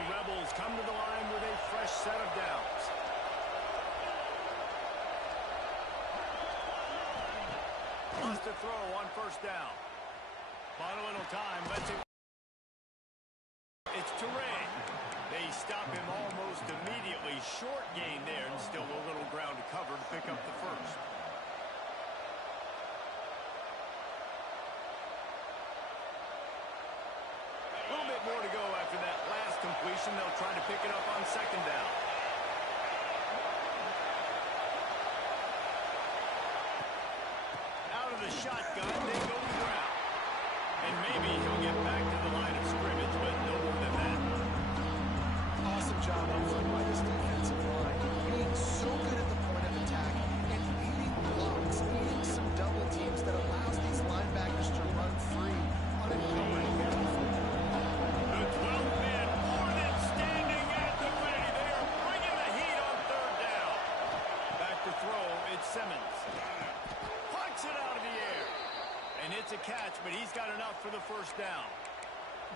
the Rebels come to the line with a fresh set of downs. Wants to throw on first down. Final little time. It's Turay. They stop him almost immediately. Short gain there, and still a little ground to cover to pick up the first. A little bit more to go after that last completion. They'll try to pick it up on second down. Out of the shotgun, they go to the ground. And maybe he'll get back to the line of scrimmage, but no more than that. Awesome job up front by this defensive line. Being so good at the point of attack and beating blocks, beating some double teams that allows these linebackers to run free unencumbered. The 12th man more than standing at the ready. They are bringing the heat on third down. Back to throw, it's Simmons. Punts it out of the air. And it's a catch, but he's got enough for the first down.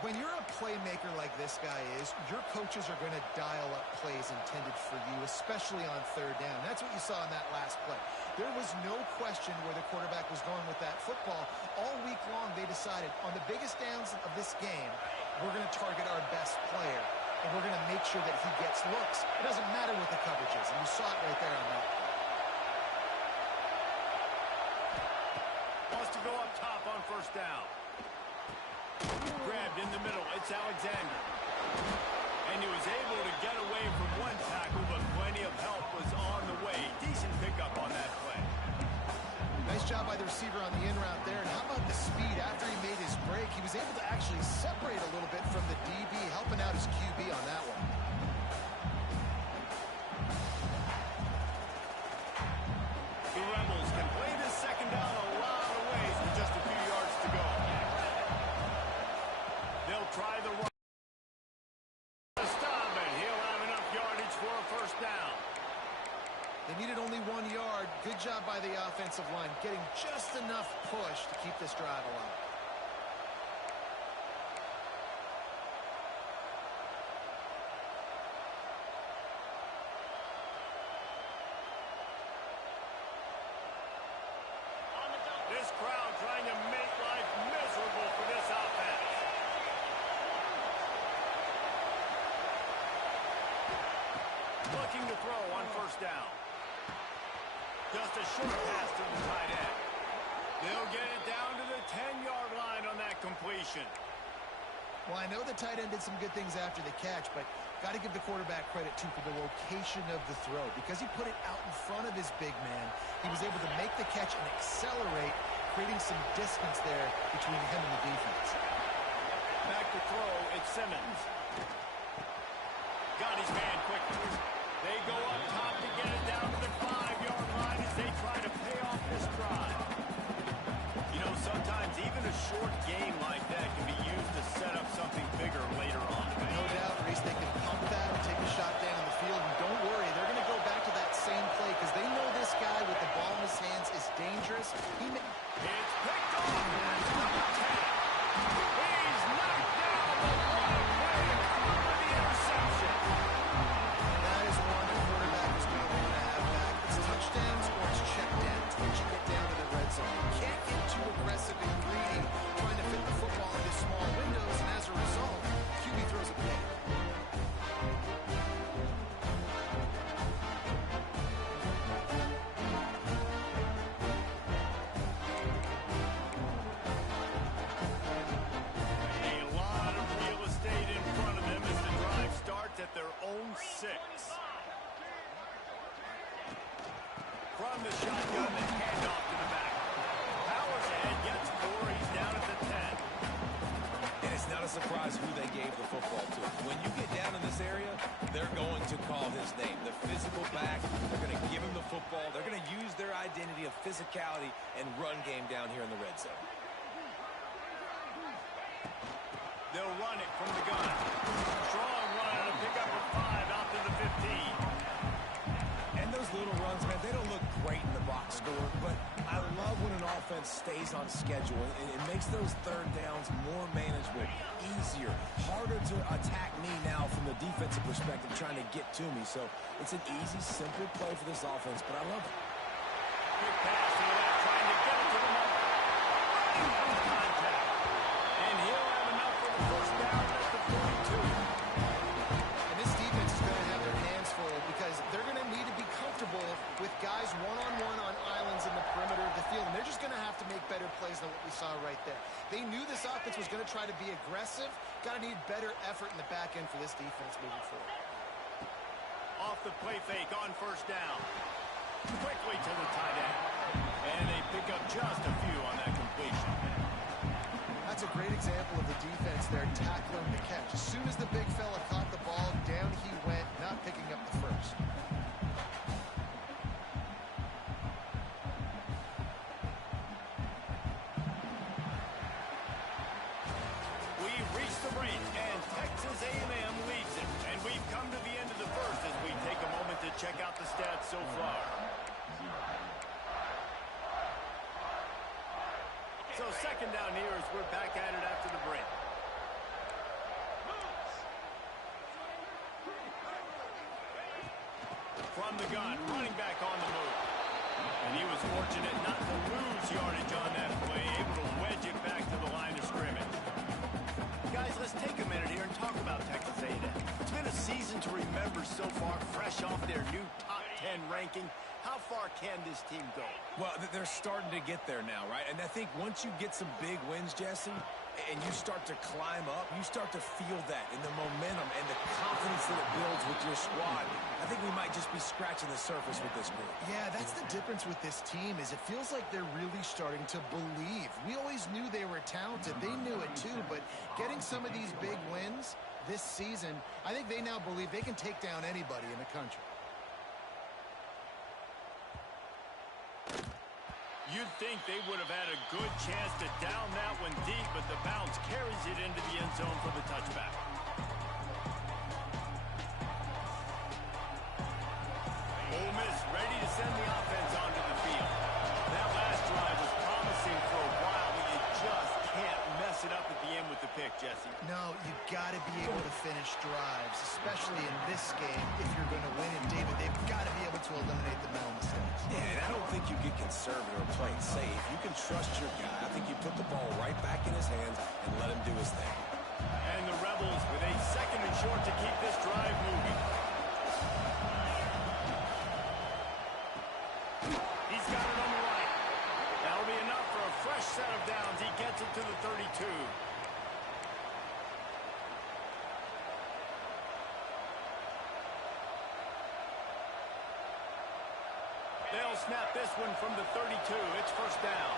When you're a playmaker like this guy is, your coaches are going to dial up plays intended for you, especially on third down. That's what you saw in that last play. There was no question where the quarterback was going with that football. All week long, they decided on the biggest downs of this game, we're going to target our best player, and we're going to make sure that he gets looks. It doesn't matter what the coverage is, and you saw it right there on that. Wants to go up top on first down. Grabbed in the middle. It's Alexander. And he was able to get away from one tackle, but plenty of help was on the way. Decent pickup on that play. Nice job by the receiver on the in route there. And how about the speed after he made his break? He was able to actually separate a little bit from the DB, helping out his QB on that one. The Rebels can play this second down a lot of ways with just a few yards to go. They'll try the run. Stop it. He'll have enough yardage for a first down. They needed only 1 yard. Good job by the offensive line, getting just enough push to keep this drive alive. This crowd trying to make life miserable for this offense. Looking to throw on first down. Just a short pass to the tight end. They'll get it down to the 10-yard line on that completion. Well, I know the tight end did some good things after the catch, but got to give the quarterback credit, too, for the location of the throw. Because he put it out in front of his big man, he was able to make the catch and accelerate, creating some distance there between him and the defense. Back to throw, it's Simmons. Got his man quickly. They go up top to get it down to the 5-yard line as they try to pay off this drive. You know, sometimes even a short game like that can be used to set up something bigger later on. No doubt, Reese, they can pump that and take a shot down the field. And don't worry, they're going to go back to that same play because they know this guy with the ball in his hands is dangerous. It's picked off. That's number 10. He's knocked down the running play to come up with the interception. That is one the quarterback is going to want to have back. It's touchdowns or it's checkdowns once you get down to the red zone. You can't get too aggressive and greedy trying to fit the football into small windows, and as a result, QB throws a pick. At their own 6. From the shotgun, the handoff to the back. Powers ahead, gets 4. He's down at the 10. And it's not a surprise who they gave the football to. When you get down in this area, they're going to call his name. The physical back, they're going to give him the football. They're going to use their identity of physicality and run game down here in the red zone. They'll run it from the gun. Strong run and a pickup of 5 out to the 15. And those little runs, man, they don't look great in the box score, but I love when an offense stays on schedule. It makes those third downs more manageable, easier. harder to attack me now from the defensive perspective, trying to get to me. So it's an easy, simple play for this offense, but I love it. Quick pass to the left, trying to get it to the mark. Running with contact. And he'll have enough for the first down at the 42. And this defense is going to have their hands full because they're going to need to be comfortable with guys one-on-one on islands in the perimeter of the field. And they're just going to have to make better plays than what we saw right there. They knew this offense was going to try to be aggressive. Got to need better effort in the back end for this defense moving forward. Off the play fake on first down. Quickly to the tight end. And they pick up just a few on that completion. That's a great example of the defense there tackling the catch. As soon as the big fella caught the ball, down he went, not picking up the first. We've reached the break, and Texas A&M leads it. And we've come to the end of the first as we take a moment to check out the stats so far. So second down here as we're back at it after the break. From the gun, running back on the move. And he was fortunate not to lose yardage on that play, able to wedge it back to the line of scrimmage. Guys, let's take a minute here and talk about Texas A&M. It's been a season to remember so far, fresh off their new top 10 ranking. How far can this team go? Well, they're starting to get there now, right? And I think once you get some big wins, Jesse, and you start to climb up, you start to feel that in the momentum and the confidence that it builds with your squad. I think we might just be scratching the surface with this group. Yeah, that's the difference with this team is it feels like they're really starting to believe. We always knew they were talented. They knew it too, but getting some of these big wins this season, I think they now believe they can take down anybody in the country. You'd think they would have had a good chance to down that one deep, but the bounce carries it into the end zone for the touchback. Ole Miss ready to send the offense onto the field. That last drive was promising for a while, but you just can't mess it up at the end with the pick, Jesse. No, you got to be able to finish drives, especially in this game if you're going to win. And David, they've got to be able to eliminate the mental mistakes. Yeah, and I don't think you get conservative or play it safe. You can trust your guy. I think you put the ball right back in his hands and let him do his thing. And the Rebels with a second and short to keep this drive moving. He's got it on the right. That'll be enough for a fresh set of downs. He gets it to the 32. They'll snap this one from the 32. It's first down.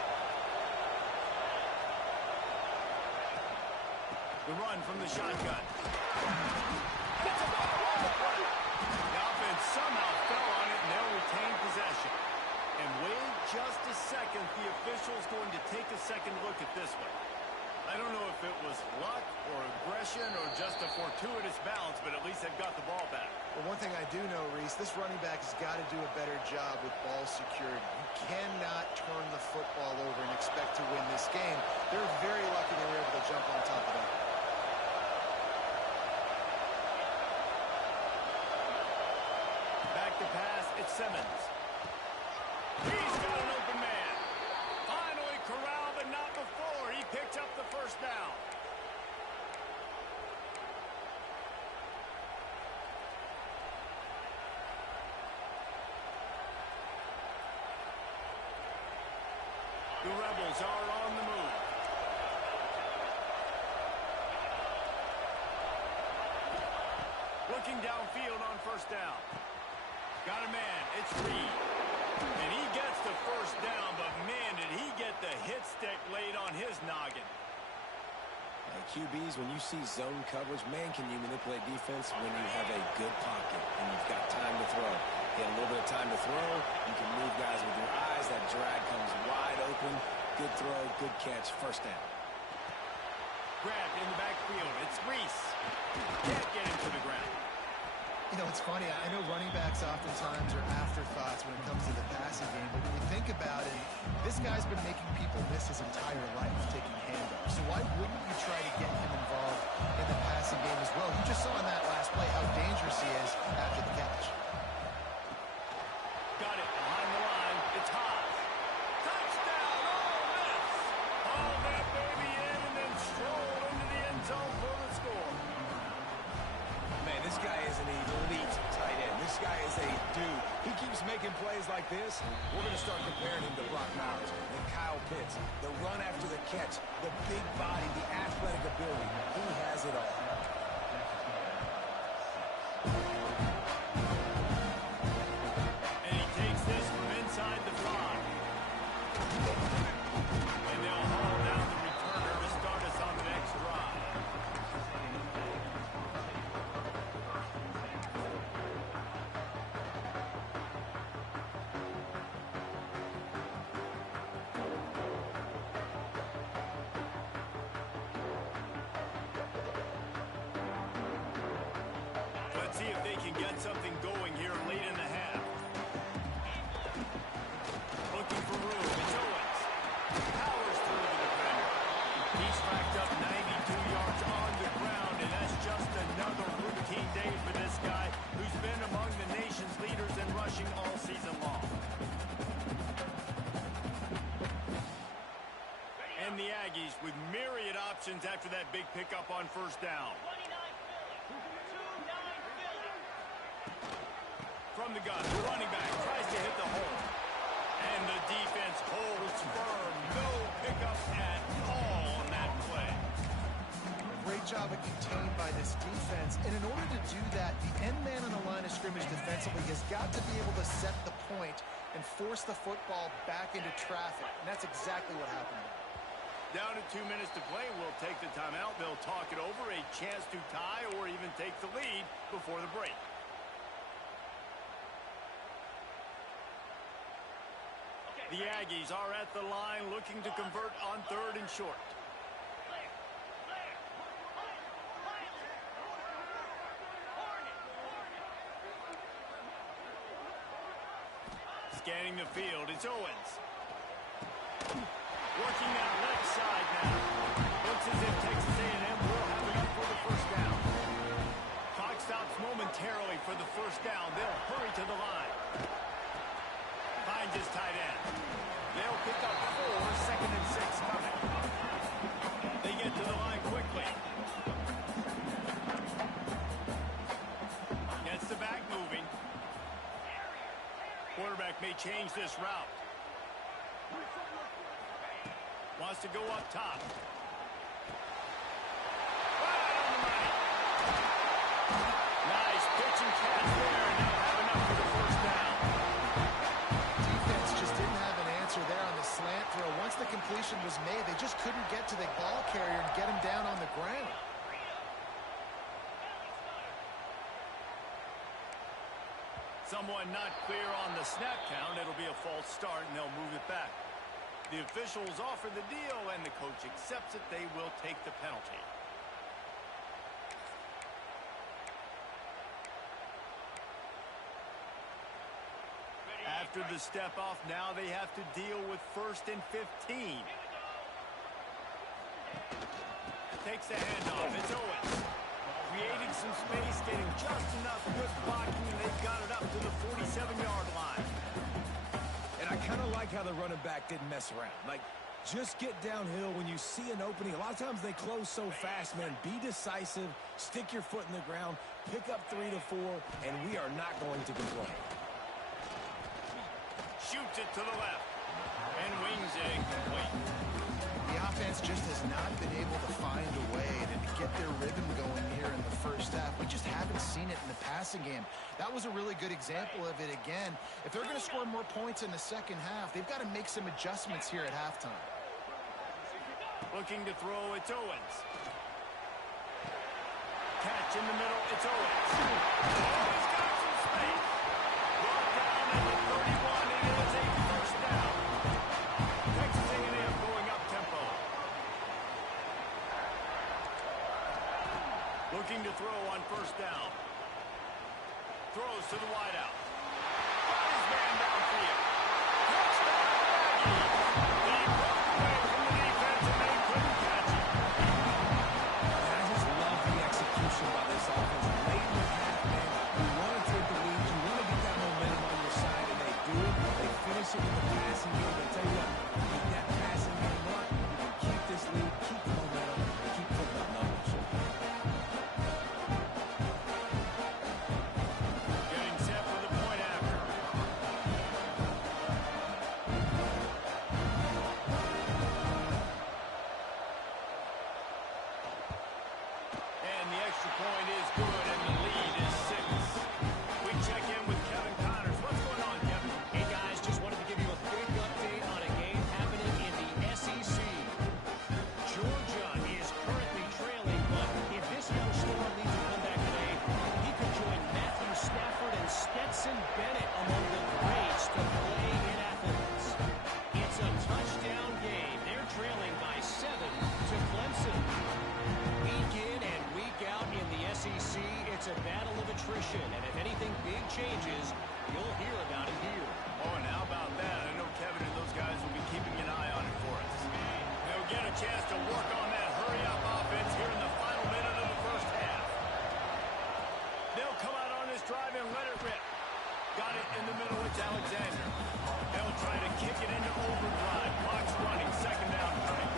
The run from the shotgun. It's a ball on the play. The offense somehow fell on it, and they'll retain possession. And wait just a second. The official's going to take a second look at this one. I don't know if it was luck or aggression or just a fortuitous bounce, but at least they've got the ball back. Well, one thing I do know, Reese, this running back has got to do a better job with ball security. You cannot turn the football over and expect to win this game. They're very lucky they were able to jump on top of that. Back to pass, it's Simmons. He's got an open man. Finally corralled, but not before. He picked up the first down. The Rebels are on the move. Looking downfield on first down. Got a man. It's Reed. And he gets the first down, but man, did he get the hit stick laid on his noggin. QBs, when you see zone coverage, man, can you manipulate defense when you have a good pocket and you've got time to throw. You get a little bit of time to throw. You can move guys with your eyes. That drag comes wide open. Good throw, good catch, first down. Grabbed in the backfield. It's Reese. Can't get him to the ground. You know, it's funny. I know running backs oftentimes are afterthoughts when it comes to the passing game, but when you think about it, this guy's been making people miss his entire life taking handoffs. So why wouldn't you try to get him involved in the as well. You just saw in that last play how dangerous he is after the catch. Got it behind the line. It's high. Touchdown, Ole Miss. Hauled that baby in and then strolled into the end zone for the score. Man, this guy is an elite tight end. This guy is a dude. He keeps making plays like this. We're going to start comparing him to Brock Bowers and Kyle Pitts. The run after the catch, the big body, the athletic ability. He has it all. And he takes this from inside the 5. And they'll haul down the returner to start us on the next drive. Let's see if they can get something going here late in the half. Looking for room. It's Owens. Powers through the defender. He's racked up 92 yards on the ground, and that's just another routine day for this guy who's been among the nation's leaders in rushing all season long. And the Aggies with myriad options after that big pickup on first down. From the gun, the running back tries to hit the hole. And the defense holds firm. No pickups at all on that play. Great job of contained by this defense. And in order to do that, the end man on the line of scrimmage defensively has got to be able to set the point and force the football back into traffic. And that's exactly what happened. Down to 2 minutes to play. We'll take the timeout. They'll talk it over. A chance to tie or even take the lead before the break. The Aggies are at the line looking to convert on 3rd and short. Scanning the field, it's Owens. Working that left side now. Looks as if Texas A&M will have enough for the first down. Clock stops momentarily for the first down. They'll hurry to the line. Finds his tight end. They'll pick up 4, 2nd and 6 coming. They get to the line quickly. Gets the back moving. Quarterback may change this route. Wants to go up top. Right on the money. Nice pitch and catch there. And they'll have enough for the first down. Defense just didn't have an answer there on the slant throw. Once the completion was made, they just couldn't get to the ball carrier and get him down on the ground. Someone not clear on the snap count. It'll be a false start, and they'll move it back. The officials offer the deal, and the coach accepts it. They will take the penalty. After the step off, now they have to deal with 1st and 15. Takes the handoff. It's Owens. Creating some space, getting just enough good blocking, and they've got it up to the 47-yard line. And I kind of like how the running back didn't mess around. Like, just get downhill when you see an opening. A lot of times they close so fast, man. Be decisive, stick your foot in the ground, pick up 3 to 4, and we are not going to complain. Shoots it to the left and wings it incomplete. The offense just has not been able to find a way to get their rhythm going here in the first half. We just haven't seen it in the passing game. That was a really good example of it again. If they're going to score more points in the second half, they've got to make some adjustments here at halftime. Looking to throw, it's Owens. Catch in the middle, it's Owens. Oh, he's got some space. Brought down at the 31, and it is a first down. Texas A&M going up tempo. Looking to throw on first down. Throws to the wideout. Got his man downfield. Touchdown, Aggies. He broke away from the defense, and they couldn't catch him. And I just love the execution by Extra point is good, and the lead is 6. We check in with Kevin Connors. What's going on, Kevin? Hey, guys, just wanted to give you a quick update on a game happening in the SEC. Georgia is currently trailing, but if this young star leads a comeback today, he could join Matthew Stafford and Stetson Bennett among the greats to play in Athens. It's a touchdown game. They're trailing by 7 to Clemson. Week in and week out in the SEC, it's a battle of attrition, and if anything big changes, you'll hear about it here. Oh, and how about that? I know Kevin and those guys will be keeping an eye on it for us. They'll get a chance to work on that hurry-up offense here in the final minute of the first half. They'll come out on this drive and let it rip. Got it in the middle. It's Alexander. They'll try to kick it into overdrive. Clock's running. Second down coming.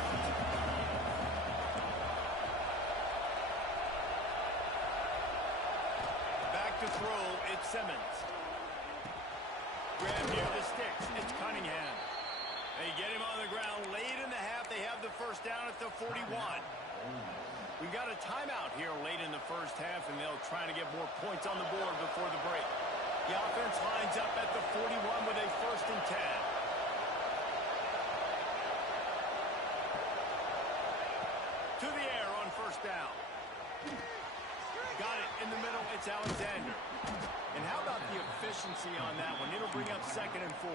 Back to throw. It's Simmons. Grab near the sticks. It's Cunningham. They get him on the ground. Late in the half, they have the first down at the 41. We've got a timeout here late in the first half, and they'll try to get more points on the board before the break. The offense lines up at the 41 with a 1st and 10. To the air on first down. Got it in the middle. It's Alexander. And how about the efficiency on that one? It'll bring up 2nd and 4.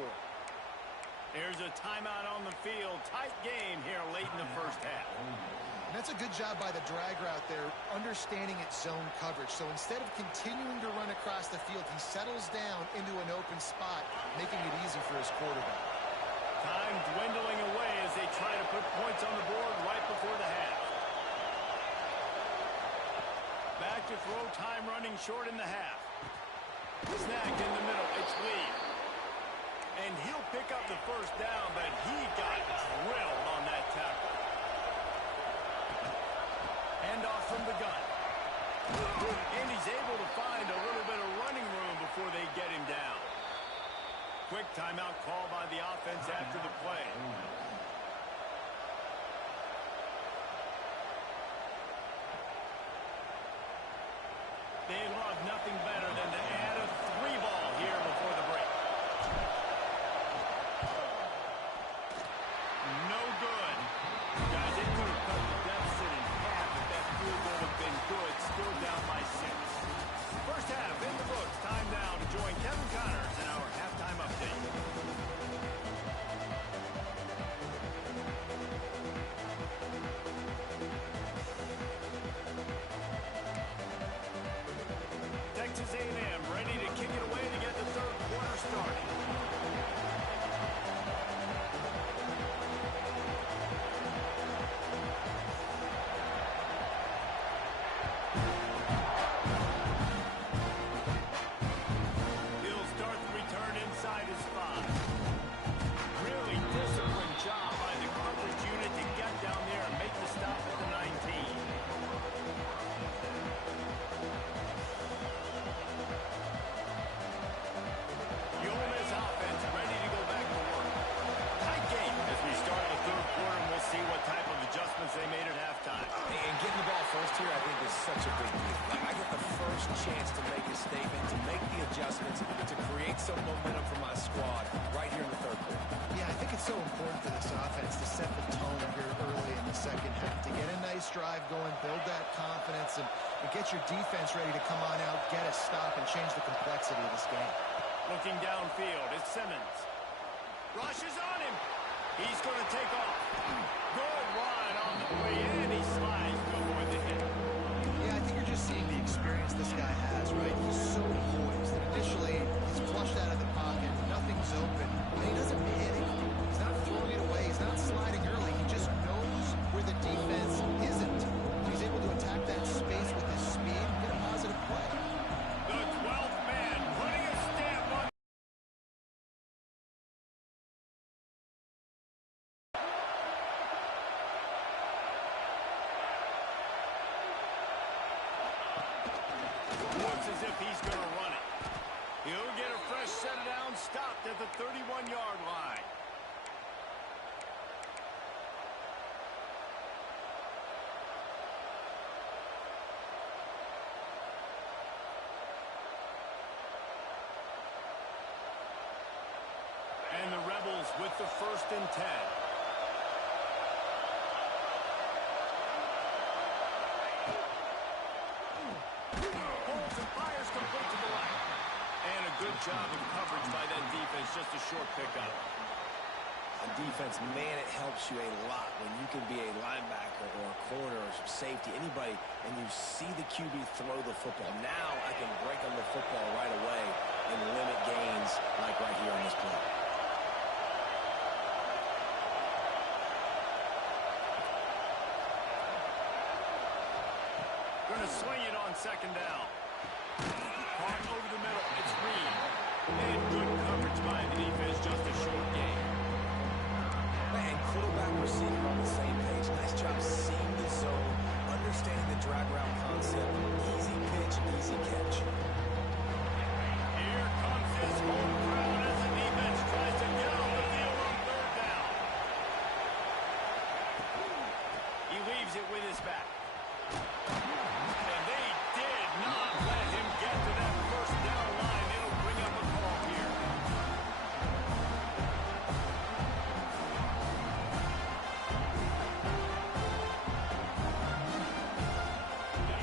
There's a timeout on the field. Tight game here late in the first half. And that's a good job by the drag route there, understanding its zone coverage. So instead of continuing to run across the field, he settles down into an open spot, making it easy for his quarterback. Time dwindling away as they try to put points on the board right before the half. Back to throw, time running short in the half. Snagged in the middle, it's Lee. And he'll pick up the first down, but he got drilled on that tackle. Handoff from the gun. And he's able to find a little bit of running room before they get him down. Quick timeout call by the offense after the play. They love nothing better than to add a 3-ball here before the break. No good. Guys, they could have cut the deficit in half if that field goal had been good. Still down by 6. First half in the books. Time now to join Kevin Connors in our halftime update. Texas A&M ready to kick it away to get the third quarter started. He'll start the return inside his 5. Really disciplined job by the coverage unit to get down there and make the stop at the 19. The Ole Miss offense ready to go back to work. Tight game as we start the third quarter, and we'll see what type of adjustments they made at halftime. And getting the ball first here, I think, is such a big deal. Like, I get the first chance to make a statement, to make the adjustments, to create some momentum for my squad right here in the third quarter. Yeah, I think it's so important for this offense to set the tone here early in the second half, to get a nice drive going, build that confidence, and get your defense ready to come on out, get a stop, and change the complexity of this game. Looking downfield, it's Simmons. Rushes on him. He's going to take off. Good run on the way in. He slides to avoid the hit. Yeah, I think you're just seeing the experience this guy has, right? He's so poised. Initially, he's flushed out of the pocket. Nothing's open. And he doesn't panic. He's not throwing it away. He's not sliding early. He just knows where the defense isn't. He's able to attack that space with his speed and get a positive play. The 12th man putting a stamp on. Looks as if he's going to run it. He'll get a fresh set down, stopped at the 31-yard line. first and 10. Holds and fires complete to the right. And a good job of coverage by that defense. Just a short pickup. On defense, man, it helps you a lot when you can be a linebacker or a corner or some safety, anybody, and you see the QB throw the football. Now I can break on the football right away and limit gains like right here on this play. Going to swing it on second down. Caught over the middle. It's Reed. And good coverage by the defense. Just a short game. And quarterback receiver on the same page. Nice job seeing the zone, understanding the drag route concept. Easy pitch, easy catch. Here comes his home crowd as the defense tries to get off the field on third down. He leaves it with his back. And they did not let him get to that first down line. It'll bring up a call here.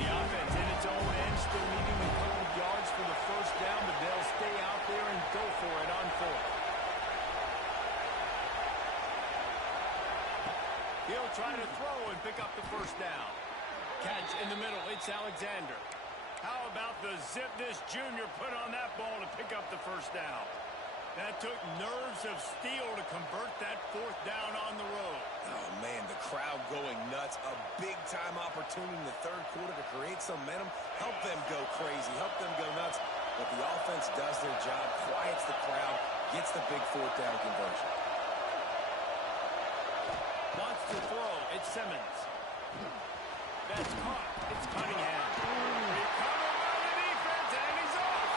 The offense in its own end, still needing a couple of yards for the first down, but they'll stay out there and go for it on fourth. He'll try to throw and pick up the first down. Catch in the middle, it's Alexander. How about the zip this junior put on that ball to pick up the first down? That took nerves of steel to convert that fourth down on the road. Oh, man, the crowd going nuts. A big-time opportunity in the third quarter to create some momentum. Help them go crazy. Help them go nuts. But the offense does their job, quiets the crowd, gets the big fourth down conversion. Wants to throw. It's Simmons. That's caught. It's Cunningham. Recovered by the defense, and he's off.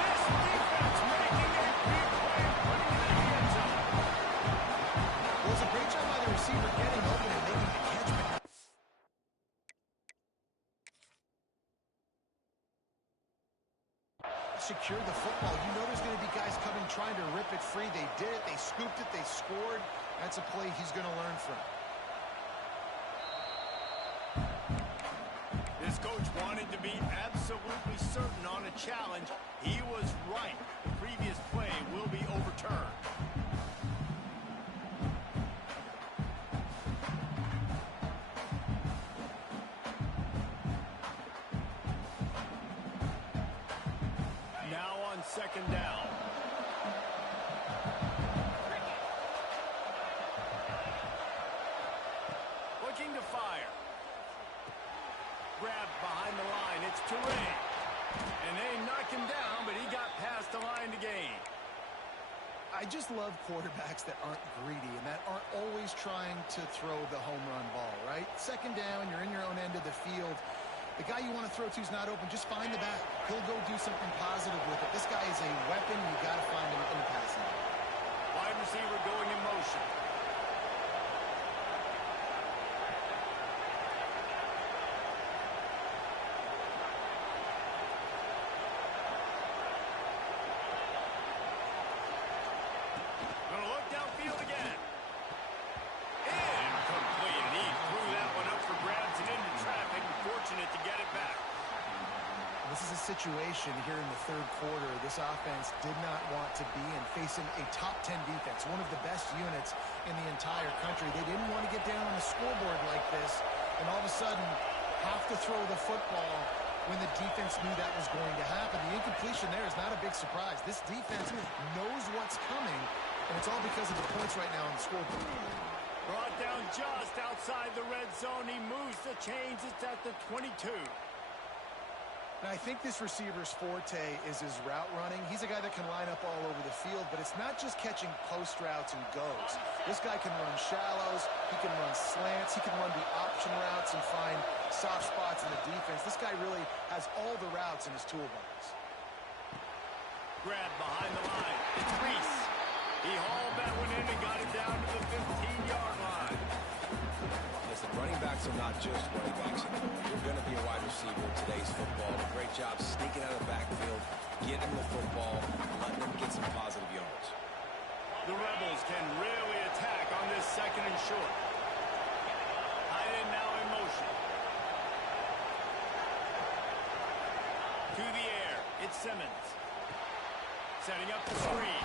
This defense making a big play, putting it in the end zone. Well, it was a great job by the receiver getting open and making the catch, but secure the football. You know there's going to be guys coming trying to rip it free. They did it. They scooped it. They scored. That's a play he's going to learn from. This coach wanted to be absolutely certain on a challenge. He was right. The previous play will be overturned. Now on second down. Looking to fire. Grabbed behind the line. It's Touré. And they knock him down, but he got past the line to gain. I just love quarterbacks that aren't greedy and that aren't always trying to throw the home run ball, right? Second down, you're in your own end of the field. The guy you want to throw to is not open. Just find the back. He'll go do something positive with it. This guy is a weapon. You got to find him in the passing game. Wide receiver going in motion. Gonna look downfield again. Incomplete. And he threw that one up for grabs and into traffic. Fortunate to get it back. This is a situation here in the third quarter this offense did not want to be in, facing a top 10 defense, one of the best units in the entire country. They didn't want to get down on the scoreboard like this and all of a sudden have to throw the football when the defense knew that was going to happen. The incompletion there is not a big surprise. This defense knows what's coming, and it's all because of the points right now on the scoreboard. Brought down just outside the red zone. He moves the chains. It's at the 22. Now, I think this receiver's forte is his route running. He's a guy that can line up all over the field, but it's not just catching post routes and goes. This guy can run shallows, he can run slants, he can run the option routes and find soft spots in the defense. This guy really has all the routes in his toolbox. Grab behind the line. It's Reese. He hauled that one in and got it down to the 15-yard line. The listen, running backs are not just running backs anymore. You're going to be a wide receiver in today's football. A great job sneaking out of the backfield, getting the football, letting them get some positive yards. The Rebels can really attack on this second and short. Tight end now in motion. To the air, it's Simmons. Setting up the screen.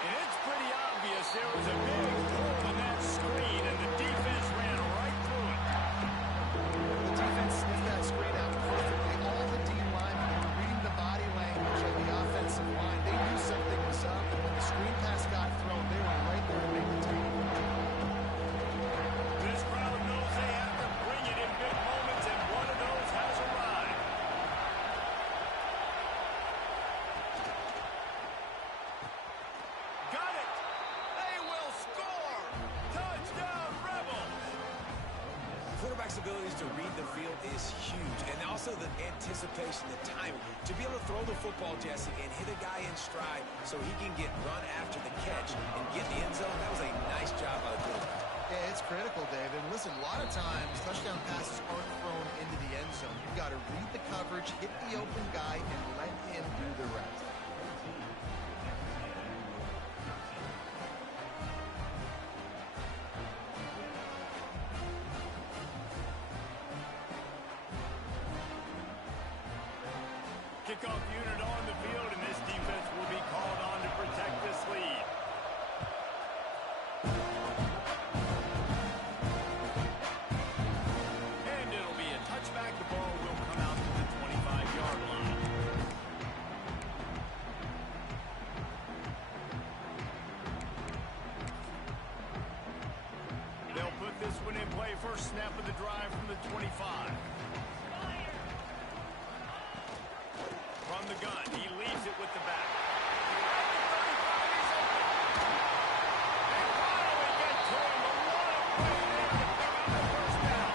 And it's pretty obvious there was a big hole in that screen, and the defense ran right through it. The defense sniffed that screen out perfectly. All the D linemen were reading the body language of the offensive line. They knew something was up, and when the screen pass got thrown, they were right there to make the tackle. This crowd knows they have to bring it in big moments, and one of those has arrived. Got it! They will score! Touchdown, Rebels! Quarterback's abilities to read the field is huge, and also the anticipation, the timing. To be able to throw the football, Jesse, and hit a guy in stride so he can get run after the catch and get the end zone, that was a nice job by the quarterback. Yeah, it's critical, David. And listen, a lot of times, touchdown passes aren't thrown into the end zone. You've got to read the coverage, hit the open guy, and let him do the rest. Kickoff unit on the field, and this defense will be called on to protect this lead. And it'll be a touchback. The ball will come out to the 25-yard line. They'll put this one in play. First snap of the drive from the 25. From the gun, he leaves it with the back. They finally get to him. A lot of play there to pick up the first down.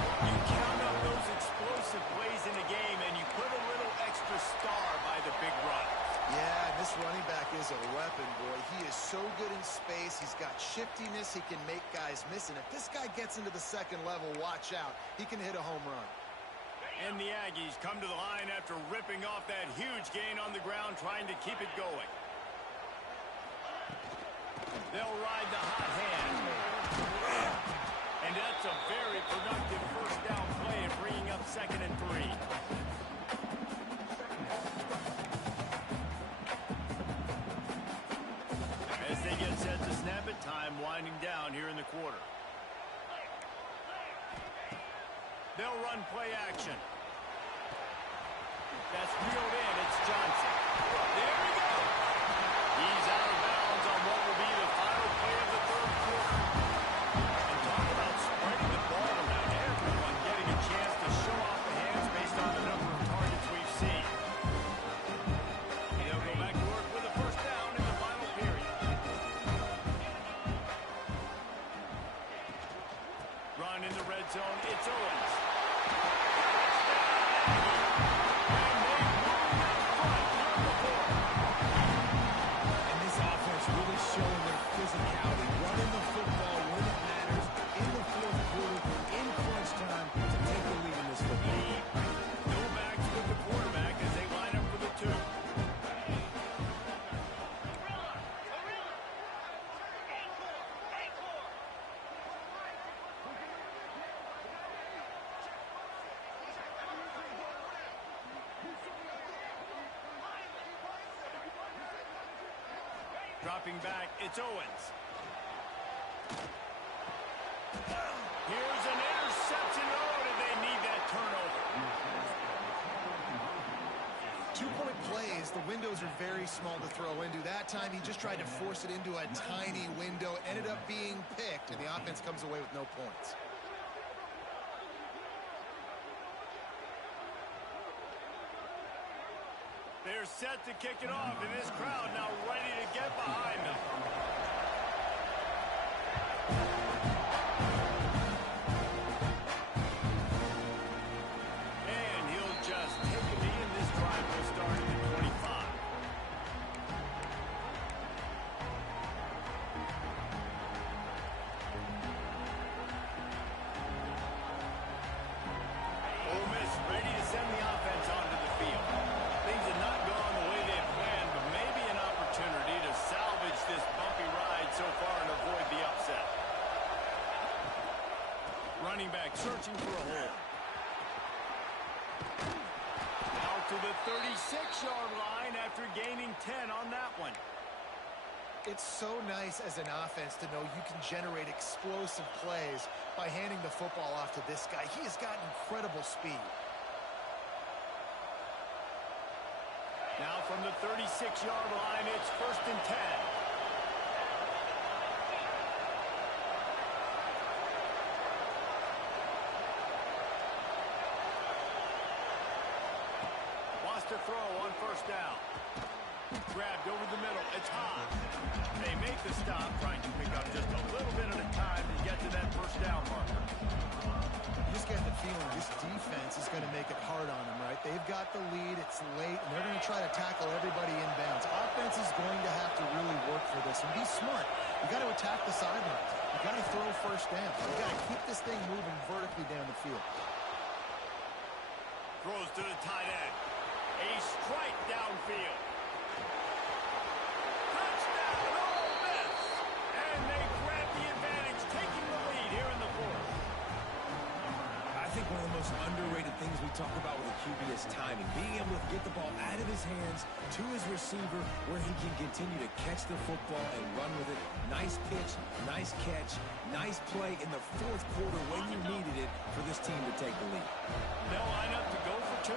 You count up those explosive plays in a game, and you put a little extra star by the big run. Yeah, this running back is a weapon, boy. He is so good in space. He's got shiftiness. He can make guys miss. And if this guy gets into the second level, watch out. He can hit a home run. And the Aggies come to the line after ripping off that huge gain on the ground, trying to keep it going. They'll ride the hot hand. And that's a very productive first down play and bringing up 2nd and 3. As they get set to snap it, time winding down here in the quarter. They'll run play action. That's reeled in. It's Johnson. There we go. He's out of bounds on what will be the final play of the third quarter. And talk about spreading the ball around, everyone getting a chance to show off the hands based on the number of targets we've seen. They'll go back to work with a first down in the final period. Run in the red zone. It's Owens. Showing their physicality, running the football when it matters, in the fourth quarter, in crunch time, to take the lead in this football. No backs with the quarterback as they line up for the 2. Dropping back, it's Owens. Here's an interception. Oh, did they need that turnover? 2-point plays, the windows are very small to throw into. That time, he just tried to force it into a tiny window. It ended up being picked, and the offense comes away with no points. They're set to kick it off, and this crowd now ready to get behind them. And he'll just take a knee, and this drive will start at the 25. running back searching for a hole. Now to the 36-yard line after gaining 10 on that one. It's so nice as an offense to know you can generate explosive plays by handing the football off to this guy. He has got incredible speed. Now from the 36-yard line, it's 1st and 10. Wants to throw on 1st down. Grabbed over the middle. It's high. They make the stop, trying to pick up just a little bit at a time to get to that 1st down marker. You just get the feeling this defense is going to make it hard on them, right? They've got the lead. It's late, and they're going to try to tackle everybody inbounds. Offense is going to have to really work for this and be smart. You got to attack the sidelines. You got to throw 1st down. You got to keep this thing moving vertically down the field. Throws to the tight end. A strike downfield. Touchdown, Ole Miss! And they grab the advantage, taking the lead here in the 4th. I think one of the most underrated things we talk about with a QB is timing. Being able to get the ball out of his hands to his receiver where he can continue to catch the football and run with it. Nice pitch, nice catch, nice play in the 4th quarter when you needed it for this team to take the lead. They'll line up to go for 2.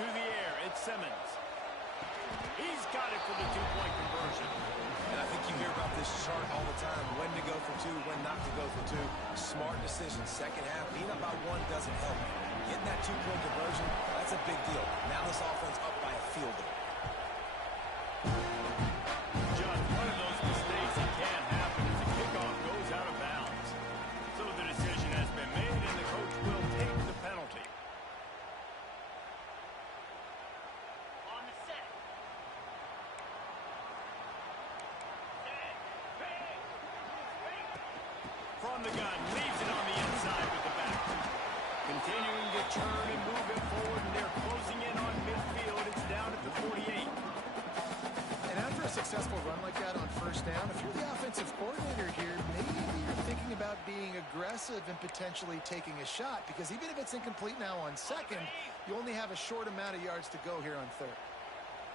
To the air, it's Simmons. He's got it for the 2-point conversion. And I think you hear about this chart all the time, when to go for 2, when not to go for 2. Smart decision. Second half, being up by 1 doesn't help. Getting that 2-point conversion, that's a big deal. Now this offense up by a field goal. Just one of those mistakes that can happen as the kickoff goes out of bounds. So the decision has been made, and the coach will take the penalty. On the set. From the gun, leaves it on the inside with the back. Continuing to turn and move it forward, and they're closing in on midfield. It's down at the 48. And after a successful run like that on 1st down, if you're the offensive coordinator here, maybe you're thinking about being aggressive and potentially taking a shot, because even if it's incomplete now on 2nd, you only have a short amount of yards to go here on 3rd.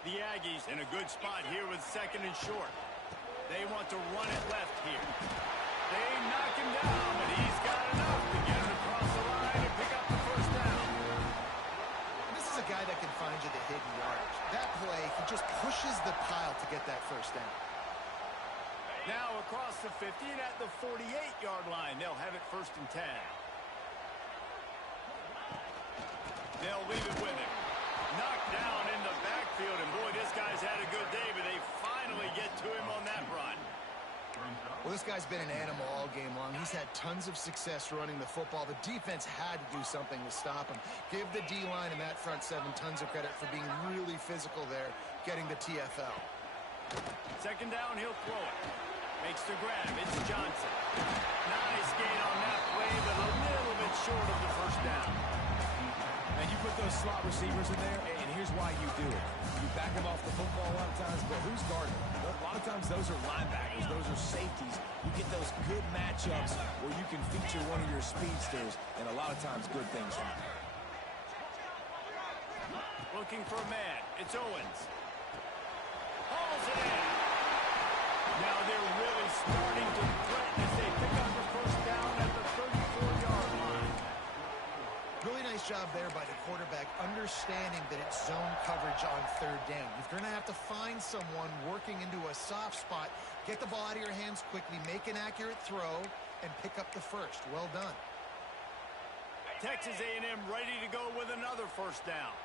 The Aggies in a good spot here with 2nd and short. They want to run it left here. They knock him down, but he's got enough to get it across the line and pick up the 1st down. This is a guy that can find you the hidden yardage. That play, he just pushes the pile to get that 1st down. Now across the 50 and at the 48-yard line, they'll have it 1st and 10. They'll leave it with him. Knocked down in the backfield, and boy, this guy's had a good day, but they finally get to him on that run. Well, this guy's been an animal all game long. He's had tons of success running the football. The defense had to do something to stop him. Give the D-line and that front 7 tons of credit for being really physical there, getting the TFL. 2nd down, he'll throw it. Makes the grab. It's Johnson. Nice gain on that play, but a little bit short of the 1st down. And you put those slot receivers in there, and here's why you do it. You back them off the football a lot of times, but who's guarding them? A lot of times those are linebackers, those are safeties. You get those good matchups where you can feature one of your speedsters, and a lot of times good things happen. Looking for a man. It's Owens. Hauls it in. Now they're really starting to threaten as they pick up the 1st down at the 34-yard line. Really nice job there by the quarterback, understanding that it's zone coverage on 3rd down. You're going to have to find someone working into a soft spot, get the ball out of your hands quickly, make an accurate throw, and pick up the 1st. Well done. Texas A&M ready to go with another 1st down.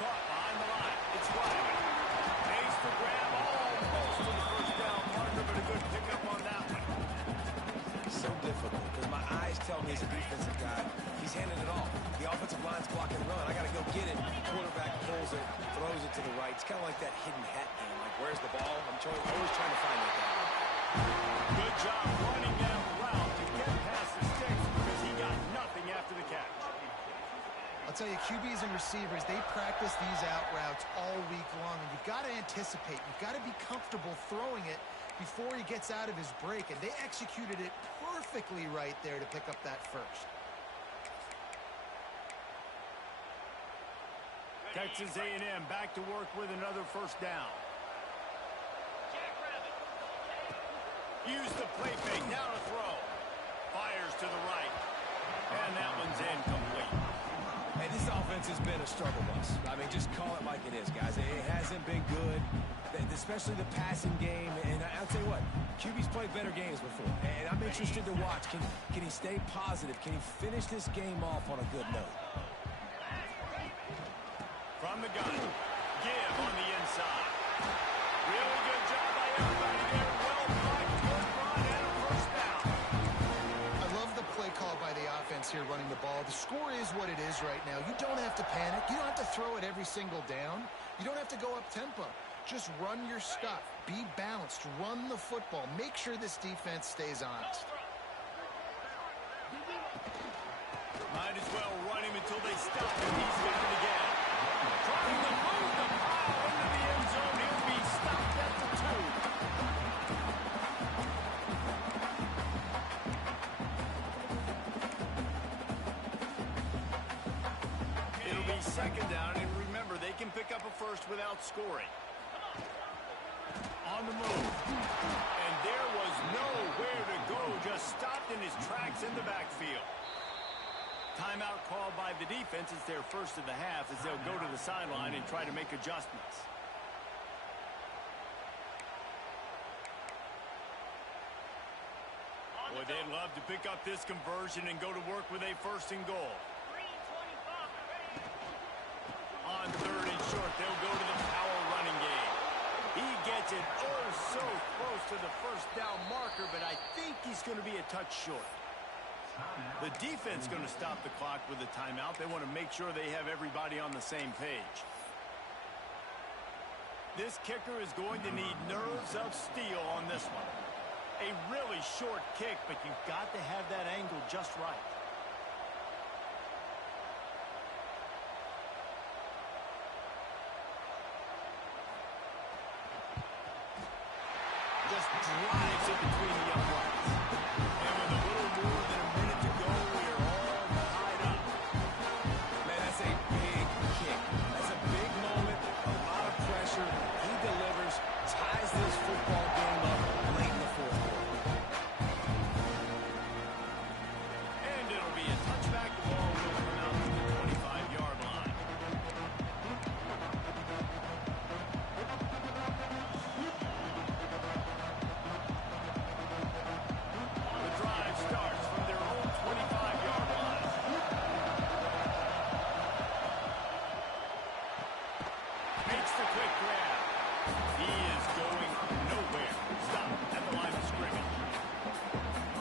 Caught behind the line. It's Wiley. Makes the grab almost to the 1st down marker, but a good pickup on that one. So difficult, because my eyes tell me as a defensive guy, he's handing it off. The offensive line's block and run. I got to go get it. Quarterback pulls it, throws it to the right. It's kind of like that hidden hat game. Like, where's the ball? I'm always trying to find it. Good job running that route to get past the sticks because he got nothing after the catch. I'll tell you, QBs and receivers, they practice these out routes all week long, and you've got to anticipate. You've got to be comfortable throwing it before he gets out of his break, and they executed it perfectly right there to pick up that first. Texas A&M back to work with another first down. Use the play fake, now to throw. Fires to the right. And that one's incomplete. Hey, this offense has been a struggle bus. I mean, just call it like it is, guys. It hasn't been good, especially the passing game. And I'll tell you what, QB's played better games before. And I'm interested to watch. Can he stay positive? Can he finish this game off on a good note? From the gun, give on the inside. Really good job by everybody there. Well blocked, good run, and a first down. I love the play call by the offense here running the ball. The score is what it is right now. You don't have to panic. You don't have to throw it every single down. You don't have to go up tempo. Just run your stuff. Be balanced. Run the football. Make sure this defense stays honest. Might as well run him until they stop him. He's got it again. Trying to move the pile into the end zone. He'll be stopped at the 2. It'll be second down, and remember, they can pick up a first without scoring. On the move. And there was nowhere to go. Just stopped in his tracks in the backfield. Timeout called by the defense. It's their first of the half as they'll go to the sideline and try to make adjustments. Boy, they'd love to pick up this conversion and go to work with a first and goal. On third and short, they'll go to the power running game. He gets it oh so close to the first down marker, but I think he's going to be a touch short. The defense going to stop the clock with a timeout. They want to make sure they have everybody on the same page. This kicker is going to need nerves of steel on this one. A really short kick, but you've got to have that angle just right. Just drives it between the uprights. And with a little more than a minute to go, we're all tied up. Man, that's a big kick. That's a big moment, a lot of pressure. He delivers, ties this football game up late in the fourth quarter. And it'll be a touchback. The ball will come out to the 25-yard line. The drive starts from their own 25-yard line. Makes the quick grab. He is going nowhere. Stop at the line of scrimmage.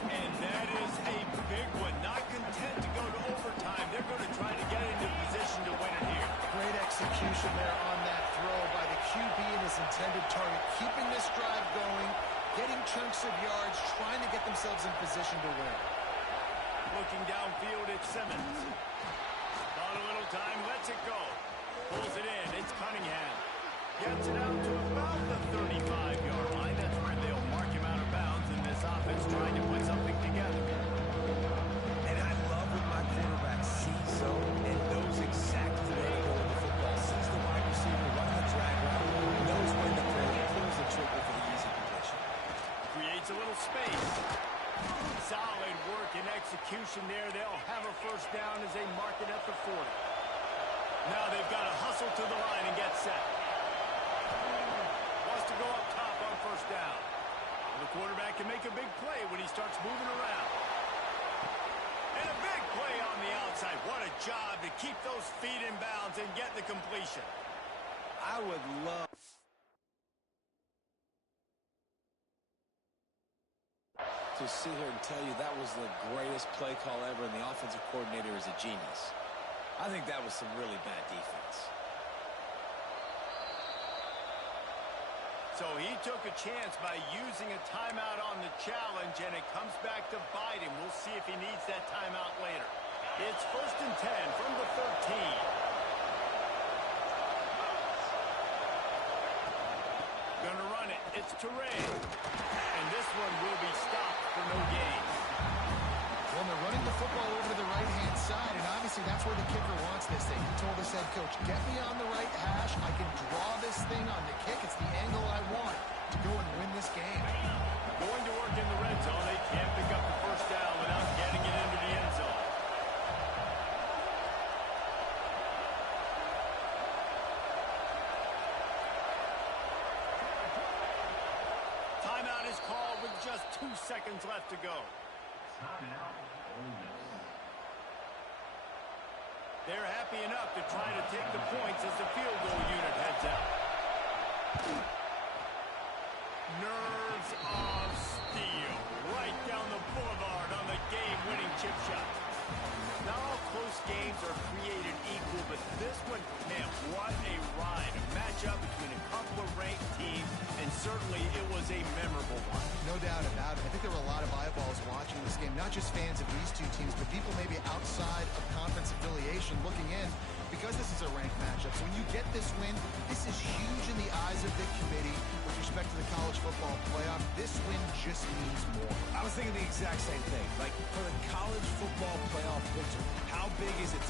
And that is a big one. Not content to go to overtime. They're going to try to get into position to win it here. Great execution there on that throw by the QB and his intended target. Keeping this drive going, getting chunks of yards, trying to get themselves in position to win. Looking downfield at Simmons. Got a little time, lets it go. Pulls it in, it's Cunningham. Gets it out to about the 35-yard line. That's where they'll mark him out of bounds, and this offense trying to put something together. And I love when my quarterback sees zone and knows exactly where to go with the football. Sees the wide receiver running the drag route, knows when to throw it, pulls the trigger for the easy completion. Creates a little space. Solid work and execution there. They'll have a first down as they mark it at the 40. Now they've got to hustle to the line and get set. Wants to go up top on first down. The quarterback can make a big play when he starts moving around. And a big play on the outside. What a job to keep those feet in bounds and get the completion. I would love to sit here and tell you that was the greatest play call ever, and the offensive coordinator is a genius. I think that was some really bad defense. So he took a chance by using a timeout on the challenge, and it comes back to bite him. We'll see if he needs that timeout later. It's 1st and 10 from the 13. Gonna run it. It's Teray. And this one will be stopped for no gain. Well, they're running the football over to the right-hand side, and obviously that's where the kicker wants this thing. He told his head coach, get me on the right hash. I can draw this thing on the kick. It's the angle I want to go and win this game. Going to work in the red zone. They can't pick up the first down without getting it into the end zone. Timeout is called with just 2 seconds left to go. They're happy enough to try to take the points as the field goal unit heads out. Nerves of steel. Right down the boulevard on the game-winning chip shot. Not all close games are created equal, but this one, man, what a ride. A matchup between a couple of ranked teams, and certainly it was a memorable one. No doubt about it. I think there were a lot of eyeballs watching this game, not just fans of these two teams, but people maybe outside of conference affiliation looking in because this is a ranked matchup. So when you get this win, this is huge in the eyes of the committee with respect to the college football playoff. This win just means more. I was thinking the exact same thing. Like, for the college football playoff picture, how big is it to